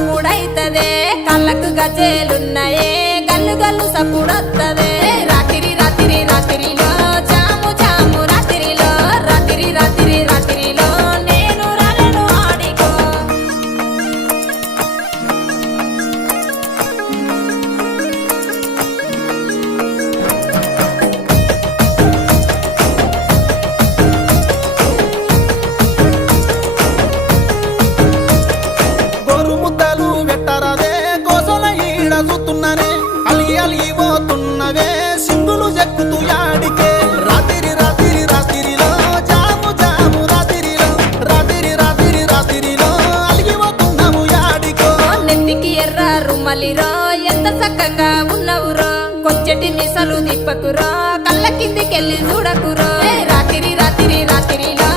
సప్పుడైతదే కళ్ళకు గజేలున్నాయే గల్లు గల్లు సప్పుడొత్తదే రాత్రి రాత్రి రాత్రిలో జాము జాము రాత్రిలో రాత్రి రాత్రి రాత్రిలో నేను రాలను ఆడికో గోరు ముద్దలు పెట్టరాదే గోసల ఈడ చూస్తున్నానే అలిగి అలిగి పోతున్నవే సింగులు చెక్కుతూ యాడికే రాత్రి రాత్రి రాత్రిలో జాము జాము రాత్రిలో రాత్రి రాత్రి రాత్రిలో అలిగి పోతున్నాము యాడికో నెత్తికి ఎర్ర రుమలిరో ఎంత చక్కగా ఉన్నవురో కొంచెటి మిసలు దిప్పకురో కళ్ళ కిందికెళ్ళి చూడకురో రాత్రి రాత్రి రాత్రిలో